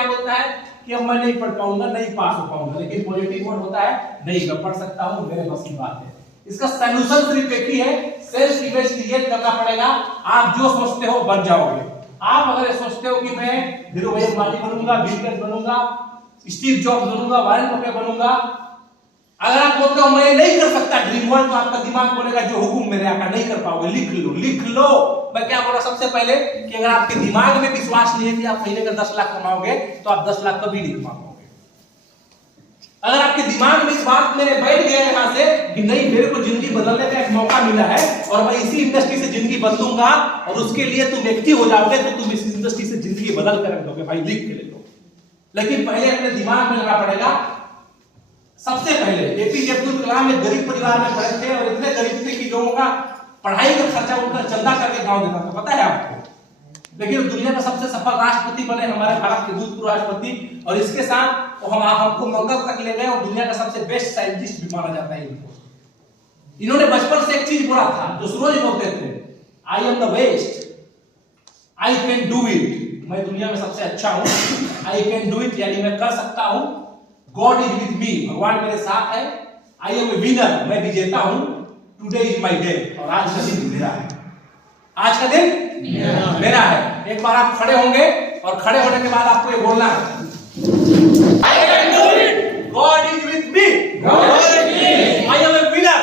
क्या बोलता है कि अब मैं नहीं पढ़ पाऊंगा, नहीं पास हो पाऊंगा। लेकिन पॉजिटिव मोड होता है नहीं, मैं पढ़ सकता हूं, मेरे बस की बात है। इसका सॉल्यूशन सिर्फ एक ही है, सेल्फ इमेज क्रिएट करना पड़ेगा। आप जो सोचते हो बन जाओगे। आप अगर सोचते हो कि मैं धीरूभाई अंबानी बनूंगा, बिल गेट्स बनूंगा, स्टीव जॉब्स बनूंगा, वारेन बफेट बनूंगा, अगर आप बोलते हो मैं ये नहीं कर सकता ड्रीम वर्ल्ड, तो आपका दिमाग बोलेगा जो हुक्म मेरे आका नहीं कर पाओगे, लिख लो लिख लो। मैं क्या बोल रहा सबसे पहले कि अगर आपके दिमाग में विश्वास नहीं है कि आप महीने का 10 लाख कमाओगे, तो आप 10 लाख कभी नहीं कमा पाओगे। अगर आपके दिमाग में इस बात में बैठ गया यहां से कि नहीं मेरे को जिंदगी बदलने का एक मौका मिला है और मैं इसी इंडस्ट्री से जिंदगी बदलूंगा, और उसके लिए तुम एक्टिव हो जाओगे, तो तुम इस इंडस्ट्री से जिंदगी बदल कर रख दोगे। भाई लिख के ले लो। लेकिन पहले अपने दिमाग में लगा पड़ेगा। सबसे पहले एपीजे अब्दुल कलाम एक गरीब परिवार में पढ़े थे और इतने गरीब थे कि लोगों का पढ़ाई का खर्चा उनका चंदा करके गांव देता था, पता है आपको। लेकिन दुनिया का सबसे सफल राष्ट्रपति बने हमारे भारत के भूतपूर्व राष्ट्रपति, और इसके साथ हमको मंगल तक ले गए और दुनिया का सबसे बेस्ट साइंटिस्ट भी माना जाता है इनको। इन्होंने बचपन से एक चीज बोला था जो रोज बोलते थे, I am the best, I can do it. मैं दुनिया में सबसे अच्छा हूं, आई कैन डू इट, यानी मैं कर सकता हूं। गॉड इज विद मी, भगवान मेरे साथ है। आई एम ए विनर, मैं विजेता हूं। टुडे इज माय डे, और आज का दिन मेरा है। आज का दिन मेरा है। एक बार आप खड़े होंगे और खड़े होने के बाद आपको ये बोलना है, I can do it, God is with me, I am a winner,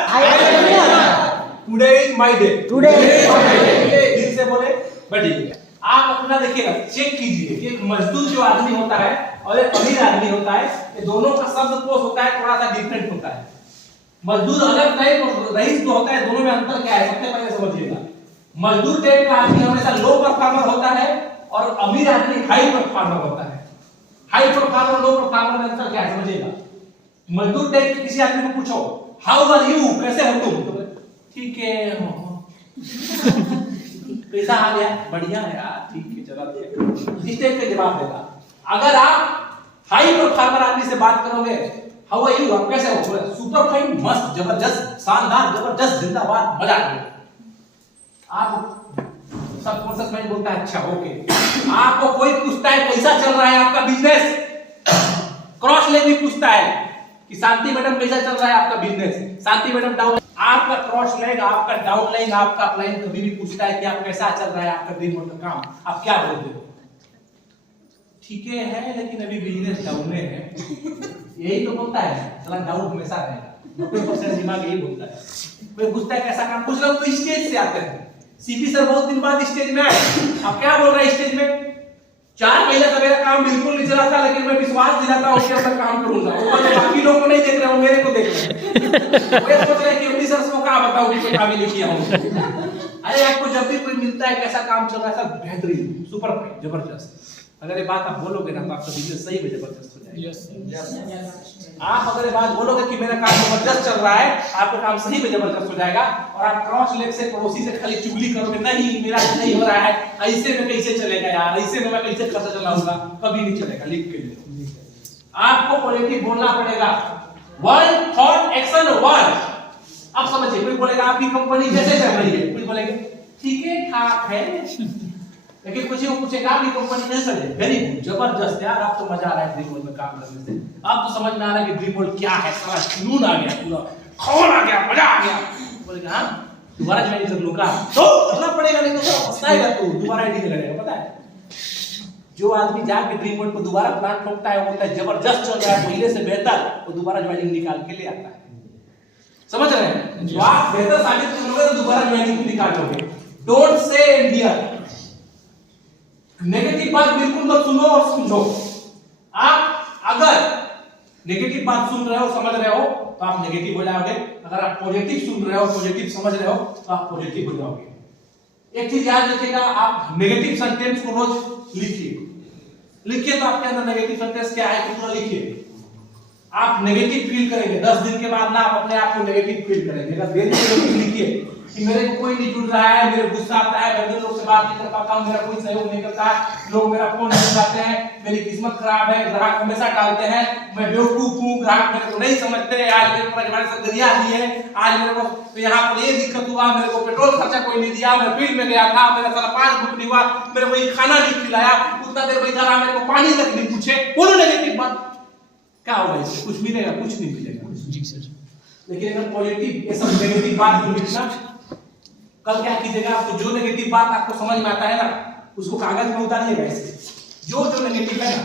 today is my day, दिल से बोले। बैठिए, आप अपना देखिएगा, चेक कीजिए कि एक मजदूर जो आदमी होता है और एक अमीर आदमी होता है, ये दोनों का शब्दकोश होता है थोड़ा सा डिफरेंट होता है। मजदूर अलग टाइप और रईस जो होता है, दोनों में अंतर क्या है सबसे पहले समझिएगा। मजदूर टाइप का आदमी हमेशा लो परफॉर्मर होता है और अमीर आदमी हाई परफॉर्मर होता है। हाई परफॉर्मर लो परफॉर्मर में अंतर क्या है समझिएगा। मजदूर टाइप के किसी आदमी को पूछो हाउ आर यू, कैसे हो तुम, तो ठीक है, कैसा हाल है, बढ़िया है यार, ठीक है चलो, इस टाइप का जवाब देगा। अगर आप हाई परफॉर्मर आदमी से बात करोगे, हाउ आर यू, आप कैसे हो, सुपर फाइन, मस्त, जबरदस्त, शानदार, जबरदस्त, जिंदाबाद, मजा आ गया। आप सबकॉन्शियस माइंड बोलता है अच्छा ओके। आपको कोई पूछता है कैसा चल रहा है आपका बिजनेस, क्रॉस लेग भी पूछता है कि शांति मैडम कैसा चल रहा है आपका बिजनेस, शांति मैडम डाउन। आपका क्रॉस लेग, आपका डाउन लाइन, आपका अपलाइन कभी भी पूछता है कि आप कैसा चल रहा है आपका ड्रीम वर्क का काम, आप क्या बोलते हो, ठीक है लेकिन अभी बिजनेस डाउन में है। यही तो बोलता है, चला डाउन हमेशा रहेगा, 90% दिमाग यही बोलता है। कोई पूछता है कैसा काम, कुछ लोग तो स्टेज से आते हैं, सीपी सर बहुत दिन बाद स्टेज में आए, अब क्या बोल रहे हैं स्टेज में, 4 महीने से मेरा काम बिल्कुल नहीं चला था, लेकिन मैं विश्वास दिलाता हूं कि अब मैं काम करूंगा। वो बाकी लोगों को नहीं देख रहे हो, मेरे को देख रहे हैं। वो सोच रहे हैं कि उन्हीं सर को क्या बताऊं कि कोई काम ही नहीं किया हूं। अरे आपको जब भी कोई मिलता है कैसा काम चल रहा है, सब बेहतरीन, सुपर फाइन, जबरदस्त। अगर ये बात आप बोलोगे ना तो आपका बिजनेस सही में जबरदस्त हो जाएगा। आप अगर ये बात बोलोगे कि मेरा काम जबरदस्त चल रहा है, आपका काम सही में जबरदस्त हो जाएगा। और आप क्रॉस लेग से पड़ोसी से खाली चुगली करोगे, नहीं मेरा नहीं हो रहा है, ऐसे में कैसे चलेगा यार, ऐसे में मैं कैसे खर्चा चलाऊंगा, कभी नहीं चलेगा। लिख के ले, आपको पॉजिटिव बोलना पड़ेगा। One thought action one. अब समझिए, कोई बोलेगा आपकी कंपनी कैसे चल रही है, कोई बोलेगा ठीक है ठाक है, लेकिन कुछ पूछेगा आपकी कंपनी कैसे चल रही है, वेरी गुड, जबरदस्त यार, आप तो मजा आ रहा है ड्रीम वर्ल्ड में काम करने से, आप तो समझ में आ रहा है कि ड्रीम वर्ल्ड क्या है, सारा जुनून आ गया, पूरा खौल आ गया, मजा आ गया। बोलेगा हाँ दोबारा ज्वाइन कर लो का, तो करना पड़ेगा, नहीं तो पछताएगा तू, दोबारा आईडी लगेगा। पता है जो आदमी जाके ड्रीम वर्ल्ड को दोबारा प्लान ठोकता है, वो बोलता है जबरदस्त चल रहा है, पहले से बेहतर, वो दोबारा ज्वाइनिंग निकाल के ले आता है। समझ रहे हैं, जो आप बेहतर साबित करोगे तो दोबारा ज्वाइनिंग निकालोगे। डोंट से इंडिया, नेगेटिव बात बिल्कुल मत सुनो और समझो। आप अगर नेगेटिव बात सुन रहे हो, समझ रहे हो, तो आप नेगेटिव हो जाओगे। अगर आप पॉजिटिव सुन रहे हो, पॉजिटिव समझ रहे हो, तो आप पॉजिटिव हो जाओगे। एक चीज याद रखिएगा, आप नेगेटिव सेंटेंस को रोज लिखिए। लिखिए तो आपके अंदर नेगेटिव सेंटेंस क्या है पूरा लिखिए। आप नेगेटिव फील करेंगे, 10 दिन के बाद ना आप अपने आप को नेगेटिव फील करेंगे। अगर डेली नेगेटिव लिखिए, कि मेरे को कोई नहीं जुड़ रहा है, मेरे गुस्सा आता है, मैं लोग से बात नहीं कर पाता हूं, मेरा कोई सहयोग नहीं करता, लोग मेरा फोन नहीं उठाते हैं, मेरी किस्मत खराब है, ग्राहक हमेशा टालते हैं, मैं बेवकूफ हूं, ग्राहक मेरे को नहीं समझते, आज मेरे ऊपर हमारे साथ गरिया दी है, आज मेरे को तो यहाँ पर ये दिक्कत हुआ, मेरे को पेट्रोल खर्चा कोई नहीं दिया, मैं फील्ड में गया था, मेरा सारा 5 बुक नहीं हुआ, मेरे को ये खाना नहीं खिलाया, उतना देर बैठा रहा, मेरे को पानी तक नहीं पूछे, बोलो नेगेटिव बात, क्या होगा इससे? कुछ मिलेगा? कुछ नहीं मिलेगा जी सर। लेकिन अगर पॉजिटिव ये सब नेगेटिव बात को लिखना, कल क्या कीजिएगा, आपको जो नेगेटिव बात आपको समझ में आता है ना, उसको कागज में उतारिएगा ऐसे, जो जो नेगेटिव है ना,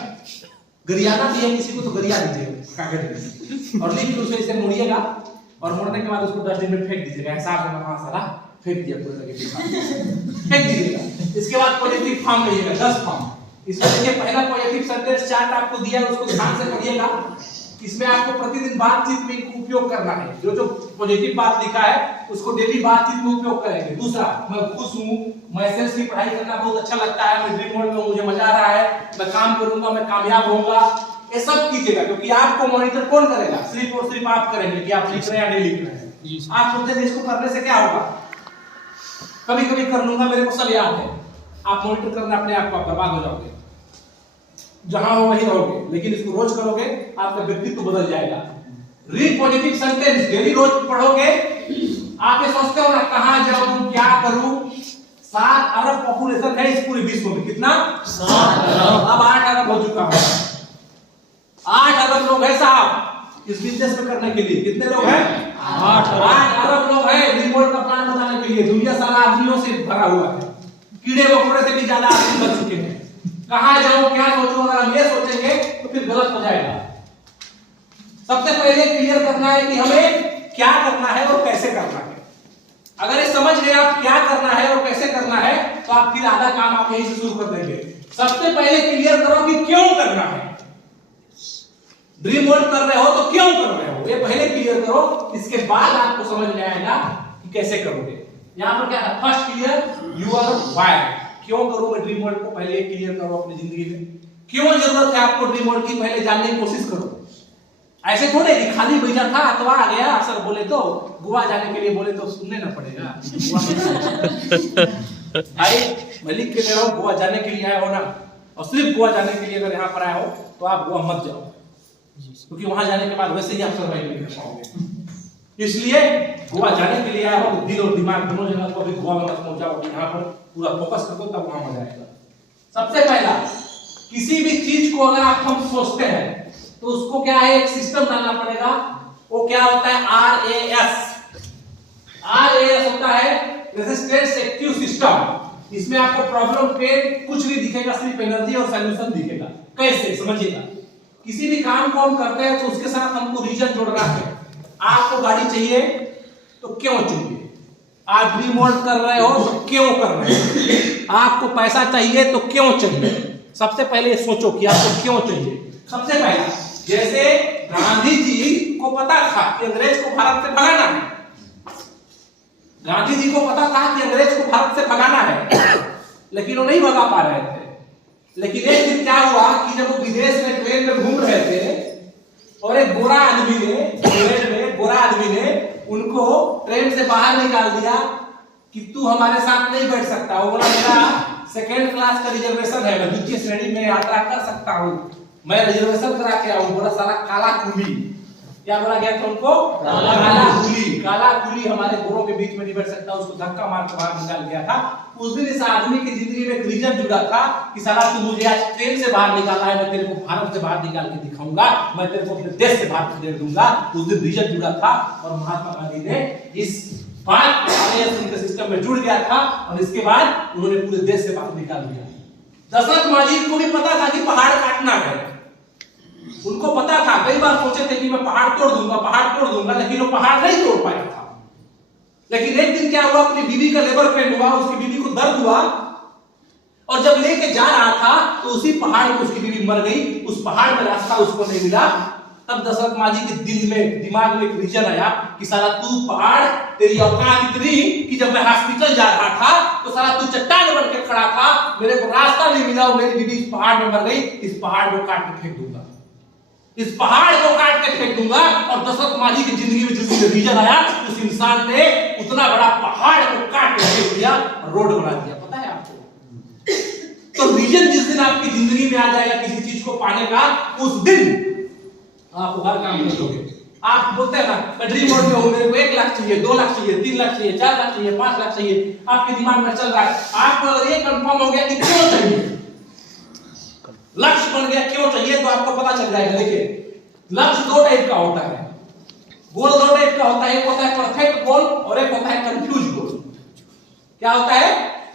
गरियाना भी है किसी को तो गरिया दीजिएगा कागज में, और लिख के उसे ऐसे मोड़िएगा, और मोड़ने के बाद उसको डस्टबिन में फेंक दीजिएगा, हिसाब से वहां सारा फेंक दिया पूरा नेगेटिव बात फेंक दीजिएगा। इसके बाद पॉजिटिव फॉर्म लीजिएगा 10 फॉर्म। इसमें देखिए पहला पॉजिटिव सेंटेंस चार्ट आपको दिया है, उसको ध्यान से पढ़िएगा। इसमें आपको प्रतिदिन बातचीत में उपयोग करना है, जो जो पॉजिटिव बात लिखा है उसको डेली बातचीत में उपयोग करेंगे। दूसरा, मैं खुश हूं, मैं एसएस की पढ़ाई करना बहुत अच्छा लगता है, मैं ड्रीम वर्ल्ड में मुझे मजा आ रहा है, मैं काम करूंगा, मैं कामयाब होऊंगा, ये सब कीजिएगा। क्योंकि आपको मॉनिटर कौन करेगा? सिर्फ और सिर्फ आप करेंगे कि आप लिख रहे हैं या नहीं लिख रहे हैं। आप सोचते हैं इसको करने से क्या होगा, कभी कभी कर लूंगा, मेरे को सब याद है, आप मॉनिटर करना अपने आप को, आप बर्बाद हो जाओगे, जहां हो वहीं रहोगे। लेकिन इसको रोज करोगे, आपका व्यक्तित्व बदल जाएगा। रीड पॉजिटिव सेंटेंस, डेली रोज पढ़ोगे। आप ये सोचते हो ना, कहां जाऊं, क्या करूं। 7 अरब पॉपुलेशन है इस पूरे विश्व में, कितना? 7 अरब। अब 8 अरब हो चुका है, 8 अरब लोग हैं साहब इस बिजनेस में करने के लिए। कितने लोग हैं? 8 अरब लोग हैं रिमोट का प्लान बनाने के लिए। दुनिया सारा आदमियों से भरा हुआ है, कीड़े मकोड़े से भी ज्यादा आदमी बन चुके हैं। कहां जाऊं, क्या सोचूं, अगर हम ये सोचेंगे तो फिर गलत हो जाएगा। सबसे पहले क्लियर करना है कि हमें क्या करना है और कैसे करना है। अगर ये समझ गए आप क्या करना है और कैसे करना है, तो आप फिर आधा काम आप यहीं से शुरू कर देंगे। सबसे पहले क्लियर करो कि क्यों करना है। ड्रीम वर्ल्ड कर रहे हो तो क्यों कर रहे हो, ये पहले क्लियर करो, इसके बाद आपको समझ में आएगा कि कैसे करोगे। यहां पर क्या है? फर्स्ट क्लियर यूर व्हाई, क्यों करूं मैं ड्रीम वर्ल्ड को, पहले क्लियर करो अपनी जिंदगी में। क्यों जरूरत है आपको ड्रीम वर्ल्ड की, पहले जानने की कोशिश करो। ऐसे थोड़े कि खाली भेजा था अथवा आ गया, सर बोले तो गोवा जाने के लिए बोले तो सुनने ना पड़ेगा। भाई मैं लिख के दे रहा हूं, गोवा जाने के लिए आए हो ना, और सिर्फ गोवा जाने के लिए अगर यहाँ पर आए हो तो आप गोवा मत जाओ, क्योंकि वहां जाने के बाद वैसे ही आप सर्वाइव नहीं कर पाओगे। इसलिए गोवा जाने के लिए आए हो, दिल और दिमाग दोनों जगह को अभी गोवा में मत पहुंचाओ, यहाँ पर पूरा फोकस करो, तब वहां मजा आएगा। सबसे पहला, किसी भी चीज को अगर आप हम सोचते हैं तो उसको क्या है, एक सिस्टम डालना पड़ेगा। वो क्या होता है? RAS। RAS होता है रेजिस्टेंस एक्टिव सिस्टम। इसमें आपको प्रॉब्लम पे कुछ नहीं दिखेगा, सिर्फ एनर्जी और सॉल्यूशन दिखेगा। कैसे, समझिएगा। किसी भी काम को हम करते हैं तो उसके साथ हमको रीजन जोड़ना है। आपको गाड़ी चाहिए तो क्यों चाहिए, आप ड्रीम वर्ल्ड कर रहे हो तो क्यों कर रहे हो, आपको पैसा चाहिए तो क्यों चाहिए। सबसे पहले सोचो कि आपको क्यों चाहिए। सबसे पहला, जैसे गांधी जी को पता था कि अंग्रेज को भारत से भगाना है, गांधी जी को पता था कि अंग्रेज को भारत से भगाना है, लेकिन वो नहीं भगा पा रहे थे। लेकिन एक दिन क्या हुआ कि जब वो विदेश में ट्रेन में घूम रहे थे और एक गोरा आदमी ने उनको ट्रेन से बाहर निकाल दिया कि तू हमारे साथ नहीं बैठ सकता। वो बोला मेरा सेकंड क्लास का रिजर्वेशन है, मैं द्वितीय श्रेणी में यात्रा कर सकता हूँ, मैं रिजर्वेशन करा के आऊँ। बोला सारा काला कुली, क्या बोला गया था उनको? काला कुली हमारे गोरों के बीच में नहीं बैठ सकता, उसको धक्का मार के बाहर निकाल गया था। उस दिन इस आदमी की जिंदगी में एक रीजन जुड़ा था कि साला तू मुझे आज ट्रेन से बाहर निकाला है, मैं तेरे को भारत से बाहर निकाल के दिखाऊंगा, मैं तेरे को अपने देश से बाहर दे दूंगा। उस दिन रीजन जुड़ा था और महात्मा गांधी ने इस बात के सिस्टम में जुड़ गया था और इसके बाद उन्होंने पूरे देश से बाहर निकाल दिया। दशरथ माझी को भी पता था कि पहाड़ काटना है, उनको पता था, कई बार सोचे थे कि मैं पहाड़ तोड़ दूंगा, लेकिन वो पहाड़ नहीं तोड़ पाया था। लेकिन एक दिन क्या हुआ, अपनी बीवी का लेबर पेन हुआ, उसकी बीवी को दर्द हुआ और जब लेके जा रहा था तो उसी पहाड़ पे उसकी बीवी मर गई। उस पहाड़ में रास्ता उसको नहीं मिला। तब दशरथ माझी के दिल में, दिमाग में एक विजन आया कि साला तू पहाड़, तेरी औकात इतनी कि जब मैं हॉस्पिटल जा रहा था तो साला तू चट्टान बन के खड़ा था, मेरे को रास्ता नहीं मिला और मेरी बीवी इस पहाड़ में मर गई, इस पहाड़ को काट के फेंक दूंगा। इस पहाड़ को काट के फेंक दूंगा। और दशरथ माझी की जिंदगी में जिस दिन रीजन आया, उस इंसान ने उतना बड़ा पहाड़ को काट के फेंक दिया और रोड बना दिया। पता है आपको? तो रीजन जिस दिन आपकी जिंदगी में आ जाएगा किसी चीज को पाने का, उस दिन आप हर काम कर दोगे। आप बोलते हैं ना ड्रीम वर्ल्ड में हो, मेरे को 1 लाख चाहिए, 2 लाख चाहिए, 3 लाख चाहिए, 4 लाख चाहिए, 5 लाख चाहिए, आपके दिमाग में चल रहा है। आपको अगर ये कंफर्म हो गया कि क्यों चाहिए, लक्ष्य बन गया क्यों चाहिए, तो आपको पता चल जाएगा। देखिए लक्ष्य 2 टाइप का होता है, गोल 2 टाइप का होता है। एक होता है परफेक्ट गोल और एक होता है कंफ्यूज गोल। क्या होता है?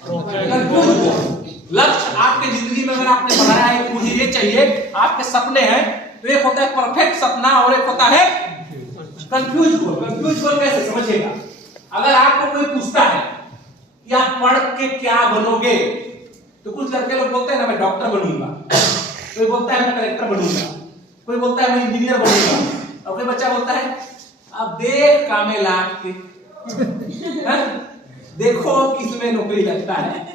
कंफ्यूज गोल। लक्ष्य आपके जिंदगी में अगर आपने बनाया है मुझे ये चाहिए, आपके सपने हैं, तो एक होता है परफेक्ट सपना और एक होता है कंफ्यूज गोल। कंफ्यूज गोल कैसे समझिएगा? अगर आपको कोई पूछता है कि आप पढ़ के क्या बनोगे, तो कुछ लड़के लोग बोलते हैं ना मैं डॉक्टर बनूंगा, कोई बोलता है मैं कलेक्टर बनूंगा, कोई बोलता है मैं इंजीनियर बनूंगा, और कोई बच्चा बोलता है अब देख कामे लाग के देखो किसमें नौकरी लगता है।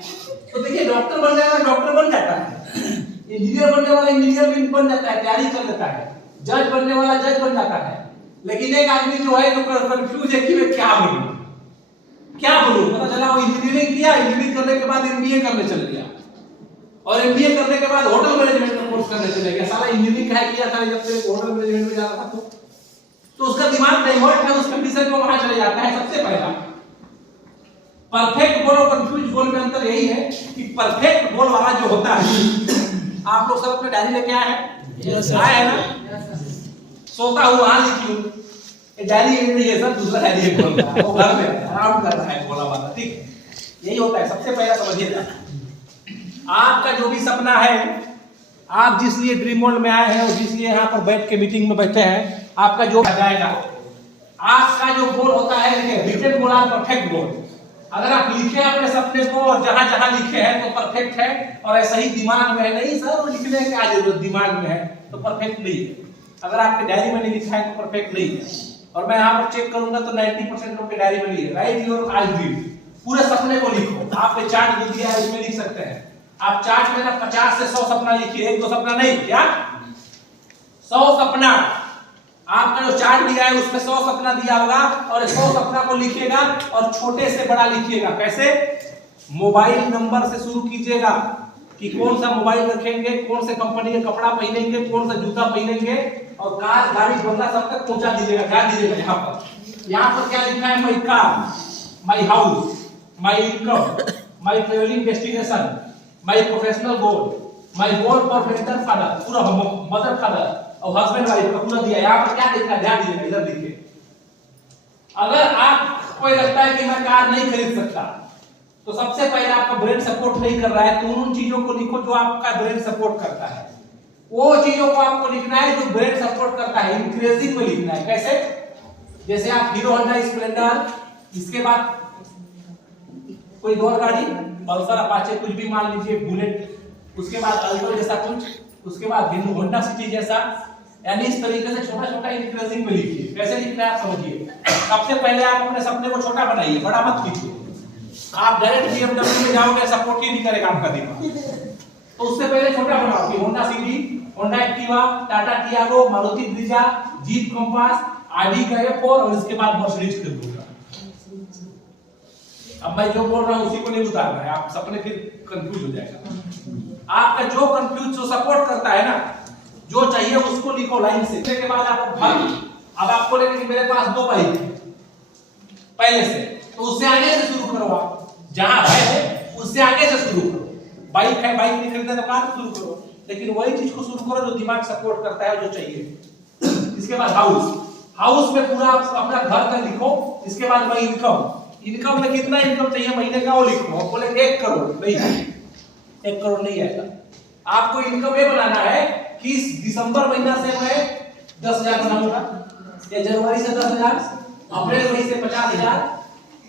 तो देखिए डॉक्टर बनने वाला डॉक्टर बन जाता है, इंजीनियर बनने वाला इंजीनियर भी बन जाता है, तैयारी कर लेता है, जज बनने वाला जज बन जाता है। लेकिन एक आदमी जो है जो कंफ्यूज है कि मैं क्या बनूं, क्या बनूं। पता चला वो इंजीनियरिंग किया, इंजीनियरिंग करने के बाद एमबीए करने चल गया, और एमबीए करने के बाद होटल मैनेजमेंट का कोर्स करने चले गया। साला इंजीनियरिंग क्या किया था जब से होटल मैनेजमेंट में जाता था, तो उसका दिमाग डाइवर्ट है, उस कंडीशन में वहां चले जाता है। सबसे पहला परफेक्ट गोल और कंफ्यूज गोल में अंतर यही है कि परफेक्ट गोल वाला जो होता है, आप लोग सब अपने डायरी लेके आए हैं? आए हैं ना? सोता हुआ वहां लिखियो, डायरी नहीं है सर, दूसरा डायरी है गोल का, वो घर में आराम कर रहा है गोला वाला। ठीक है, यही होता है। सबसे पहला समझिएगा, आपका जो भी सपना है, आप जिस लिए ड्रीम वर्ल्ड में आए हैं और जिस लिए यहाँ पर बैठ के मीटिंग में बैठे हैं, आपका जो जाएगा, आपका जो गोल होता है, देखिए रिटन गोल और परफेक्ट गोल। अगर आप लिखे अपने सपने को और जहां जहां लिखे हैं तो परफेक्ट है, और ऐसा ही दिमाग में है, नहीं सर वो लिखने की क्या जरूरत, दिमाग में है तो परफेक्ट नहीं है। अगर आपके डायरी में नहीं लिखा है तो परफेक्ट नहीं है। और मैं यहाँ पर चेक करूंगा तो 90% लोग के डायरी में नहीं है। राइट योर आई ड्रीम, पूरे सपने को लिखो। आपने चार्ट दे दिया है, उसमें लिख सकते हैं आप। चार्ट में ना 50 से 100 सपना लिखिए, 1-2 सपना नहीं, क्या 100 सपना। आपका जो चार्ट दिया है उसमें 100 सपना दिया होगा, और 100 सपना को लिखिएगा और छोटे से बड़ा लिखिएगा। कैसे? मोबाइल नंबर से शुरू कीजिएगा कि कौन सा मोबाइल रखेंगे, कौन से कंपनी का कपड़ा पहनेंगे, कौन सा जूता पहनेंगे, और कार गाड़ी बंगला सब तक पहुंचा दीजिएगा। क्या दीजिएगा? यहाँ पर क्या लिखा है? My car, my house, my income, my travelling destination, my professional goal, my goal for mentor father, पूरा मदर फादर और हस्बैंड वाइफ का पूरा दिया। यहाँ पर क्या लिखा है? ध्यान दीजिएगा, इधर देखिए। अगर आपको लगता है कि मैं कार नहीं खरीद सकता, तो सबसे पहले आपका ब्रेन सपोर्ट नहीं कर रहा है, तो उन चीजों को लिखो जो आपका ब्रेन सपोर्ट करता है। वो चीजों को आपको लिखना है जो ब्रेन सपोर्ट करता है, इंक्रीजिंग में लिखना है। कैसे? जैसे आप हीरो होंडा स्प्लेंडर, इसके बाद कोई और गाड़ी, पल्सर अपाचे कुछ भी मान लीजिए, बुलेट, उसके बाद अल्टो जैसा कुछ, उसके बाद होंडा सिटी जैसा, यानी इस तरीके से छोटा छोटा इंक्रीजिंग में लिखिए। कैसे लिखना है आप समझिए। सबसे पहले आप अपने सपने को छोटा बनाइए, बड़ा मत कीजिए। आप डायरेक्ट BMW में जाओगे, सपोर्ट ही नहीं करेगा आपका दिमाग, तो उससे पहले छोटा बनाओ कि Honda city, Honda Activa, Tata Tiago, Maruti Brezza, jeep compass, Audi का F4, और इसके बाद मर्सिडीज खरीदूंगा। अब मैं जो बोल रहा हूं उसी को नहीं उतारना है, आप सपने फिर कंफ्यूज हो जाएगा। आपका जो कंफ्यूज, जो सपोर्ट करता है ना, जो चाहिए उसको लिखो लाइन से। इसके बाद आप अब आपको लगे कि मेरे पास 2 बाइक है पहले से, तो उससे आगे से शुरू करो। आप जहां है उससे आगे से शुरू करो। बाइक है, बाइक नहीं खरीदना तो कार शुरू करो, लेकिन वही चीज को शुरू करो जो दिमाग सपोर्ट करता है, जो चाहिए। इसके बाद हाउस, हाउस में पूरा आप अपना घर का लिखो। इसके बाद मैं इनकम, इनकम में कितना इनकम चाहिए महीने का वो लिखो। आप बोले 1 करोड़, नहीं 1 करोड़ नहीं आएगा। आपको इनकम ये बनाना है कि दिसंबर महीना से मैं 10,000 बनाऊंगा, या जनवरी से 10,000, अप्रैल महीने से 50,000,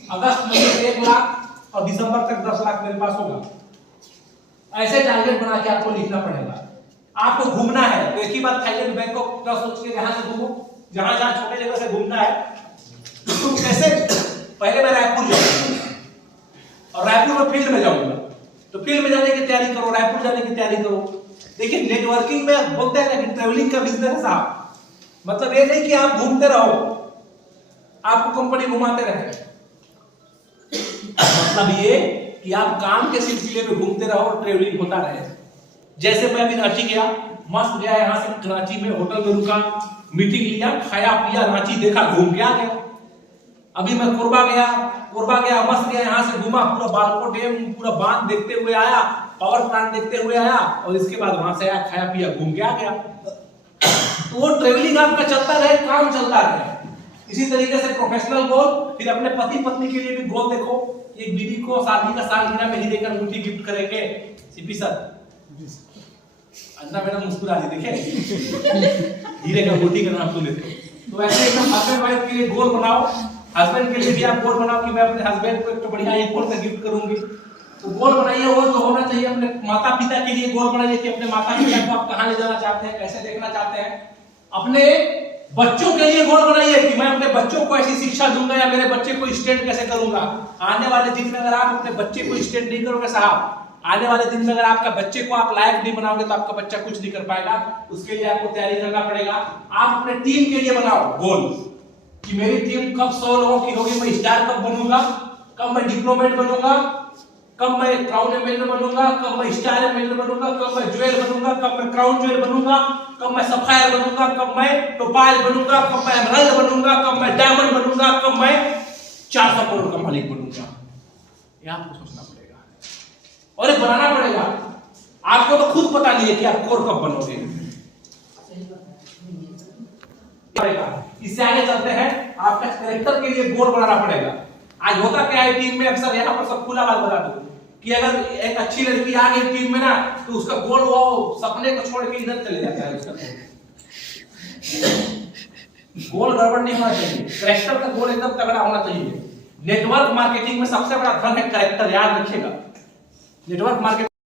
अगस्त महीने से 1 लाख, और दिसंबर तक 10 लाख मेरे पास होगा। ऐसे टारगेट बना के आपको लिखना पड़ेगा। आपको घूमना है तो एक ही बार थाईलैंड, बैंकॉक ना सोच के यहां से घूमो, जहां जहां छोटे जगह से घूमना है। तो कैसे? पहले मैं रायपुर जाऊंगा और रायपुर में फील्ड में जाऊंगा, तो फील्ड में जाने की तैयारी करो, रायपुर जाने की तैयारी करो। देखिए नेटवर्किंग में बोलते हैं ना कि ट्रेवलिंग का बिजनेस है साहब, मतलब ये नहीं कि आप घूमते रहो, आपको कंपनी घुमाते रहे, मतलब ये कि आप काम के सिलसिले में घूमते रहो और ट्रेवलिंग होता रहे। जैसे मैं अभी रांची गया, मस्त गया, यहाँ से रांची में होटल में रुका, मीटिंग लिया, खाया पिया, रांची देखा, घूम के आ गया। अभी मैं कोरबा गया मस्त गया, यहाँ से घूमा, पूरा बालको डैम, पूरा बांध देखते हुए आया, पावर प्लांट देखते हुए आया, और इसके बाद वहां से आया, खाया पिया, घूम के आ गया। तो वो ट्रेवलिंग आपका चलता रहे, काम चलता रहे। इसी तरीके से प्रोफेशनल गोल, फिर अपने पति पत्नी के लिए भी गोल देखो। एक बीवी को शादी का सालगिरह में हीरे का अंगूठी गिफ्ट करेंगे, सीपी सर अंजना मैडम मुस्कुरा दी, देखे हीरे का अंगूठी का नाम सुने तो ऐसे एकदम हस्बैंड वाइफ के लिए गोल बनाओ। हस्बैंड के लिए भी आप गोल बनाओ कि मैं अपने हस्बैंड को एक तो बढ़िया ईयरफोन का गिफ्ट करूंगी, तो गोल बनाइए। वो जो होना चाहिए अपने माता पिता के लिए गोल बनाइए कि अपने माता पिता को आप कहां ले जाना चाहते हैं, कैसे देखना चाहते हैं। अपने बच्चों के लिए गोल बनाइए कि मैं अपने बच्चों को ऐसी शिक्षा दूंगा या मेरे बच्चे को स्टैंड कैसे करूंगा। आने वाले दिन में अगर आप अपने बच्चे को स्टैंड नहीं करोगे साहब, आने वाले दिन में अगर आपका बच्चे को आप लायक नहीं बनाओगे तो आपका बच्चा कुछ नहीं कर पाएगा। उसके लिए आपको तैयारी करना पड़ेगा। आप अपने टीम के लिए बनाओ गोल कि मेरी टीम कब 100 लोगों की होगी, मैं स्टार कब बनूंगा, कब मैं डिप्लोमेट बनूंगा, कब मैं क्राउन एम्बेसडर बनूंगा, कब मैं स्टार एम्बेसडर बनूंगा, कब मैं ज्वेल बनूंगा, कब मैं क्राउन ज्वेल बनूंगा, कब मैं सफायर बनूंगा, कब मैं टोपाज बनूंगा, कब मैं एमराल्ड बनूंगा, कब मैं डायमंड बनूंगा, कब मैं 400 करोड़ का मालिक बनूंगा। ये आपको सोचना पड़ेगा और ये बनाना पड़ेगा। आपको तो खुद पता नहीं है कि आप कोर कब बनोगे। इससे आगे चलते हैं, आपका कैरेक्टर के लिए गोल बनाना पड़ेगा। आज होता क्या है टीम में, अक्सर यहाँ पर सब खुला बात बता दूं कि अगर एक अच्छी लड़की आ गई टीम में ना, तो उसका गोल वो सपने को छोड़ के इधर चले जाता है। उसका गोल गड़बड़ नहीं होना चाहिए, कैरेक्टर का गोल एकदम तगड़ा होना चाहिए। नेटवर्क मार्केटिंग में सबसे बड़ा धन है कैरेक्टर, याद रखिएगा। Network marketing